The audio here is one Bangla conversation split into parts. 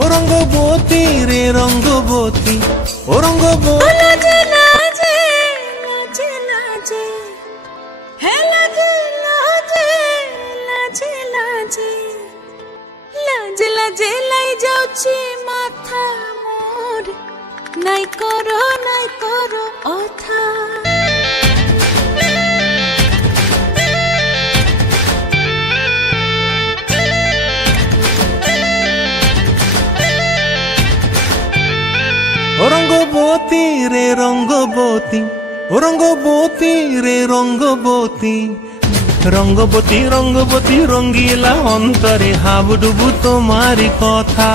ও রঙ্গবতী রে রঙ্গবতী, ও রঙ্গবতী। লাজে লাজে লাজে লাজে, হে লাজে লাজে লাজে লাজে, লাজে লাজে লাই যাଉଛି মাথা মোর, নাই করো অথা। ও রঙ্গবতী রে রঙ্গবতী, ও রঙ্গবতী রে রঙ্গবতী। রঙ্গবতী রঙ্গবতী রঙ্গিলা অন্তরে হাবুডুবু তোমারি কথা।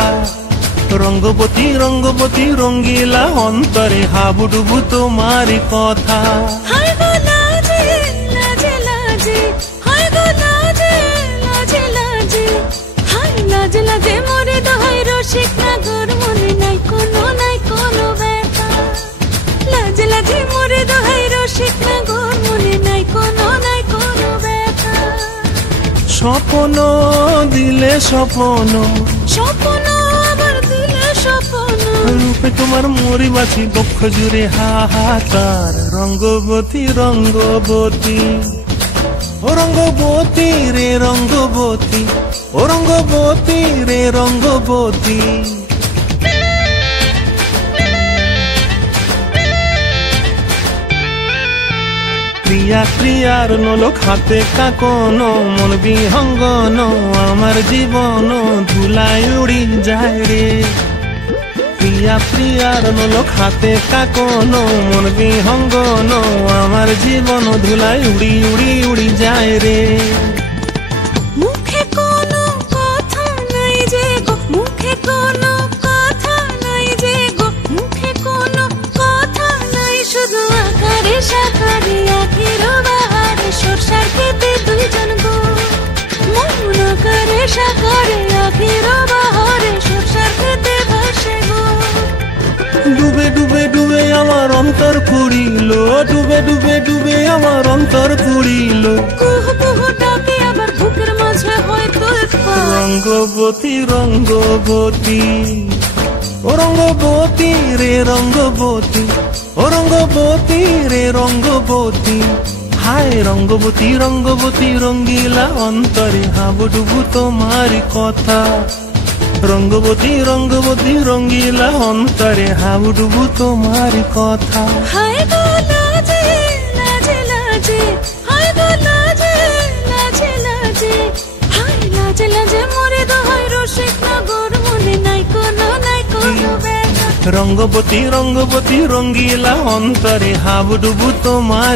রঙ্গবতী রঙ্গবতী রঙ্গিলা অন্তরে হাবুডুবু তোমারি কথা। হায় গো লাজে লাজে লাজে, হায় গো লাজে লাজে লাজে, হায় লাজে লাজে মোরে দহাই রসিক নাগর মনে নাই কোনো ব্যথা। লাজে লাজে মোরে দহাই রসিক নাগর মনে নাই কোনো ব্যথা। স্বপ্ন দিলে স্বপ্ন, স্বপ্ন আবার দিলে স্বপ্ন, রূপে তোমার মরি বাছি বক্ষ জুড়ে হাহাকার। রঙ্গবতী রঙ্গবতী, ও রঙ্গবতী রে রঙ্গবতী, ও রঙ্গবতী রে রঙ্গবতী। প্রিয়া প্রিয়ার নলোক হাতে কাকন, মন বিহঙ্গন আমার জীবন ধুলাই উড়ি যায় রে। প্রিয়া প্রিয়ার নলোক হাতে কাকন, মন বিহঙ্গন আমার জীবন ধুলাই উড়ি উড়ি উড়ি যায় রে। মুখে কোনো কথা নাই যে গো, মুখে কোনো কথা নাই যে গো, মুখে কোনো কথা নাই, শুধু আকারে সাকারে আখির বাহারে সরষার খেতে দুইজন গো। মন আকারে সাকারে আখির বাহারে সরষার খেতে ভাসে গো। ডুবে ডুবে ডুবে আমার অন্তর পুড়িল, ডুবে ডুবে ডুবে আমার অন্তর পুড়িল। কুহু কুহু ডাকে আবার বুকের মাঝে হয়তো রঙ্গবতী রঙ্গবতী, ও রঙ্গবতী রে রঙ্গবতী, ও রঙ্গবতী রে রঙ্গবতী। হায় রঙ্গবতী রঙ্গবতী রঙ্গিলা অন্তরে হাবুডুবু তোমারি কথা। রঙ্গবতী রঙ্গবতী রঙ্গিলা অন্তরে হাবুডুবু তোমারি কথা। হায় গো লাজে লাজে লাজে, হায় গো লাজে লাজে লাজে, হায় লাজে লাজে মোরে দহাই রসিক নাগর মনে নাই কোনো ব্যথা। রঙ্গবতী রঙ্গবতী রঙ্গিলা অন্তরে হাবুডুবু তোমার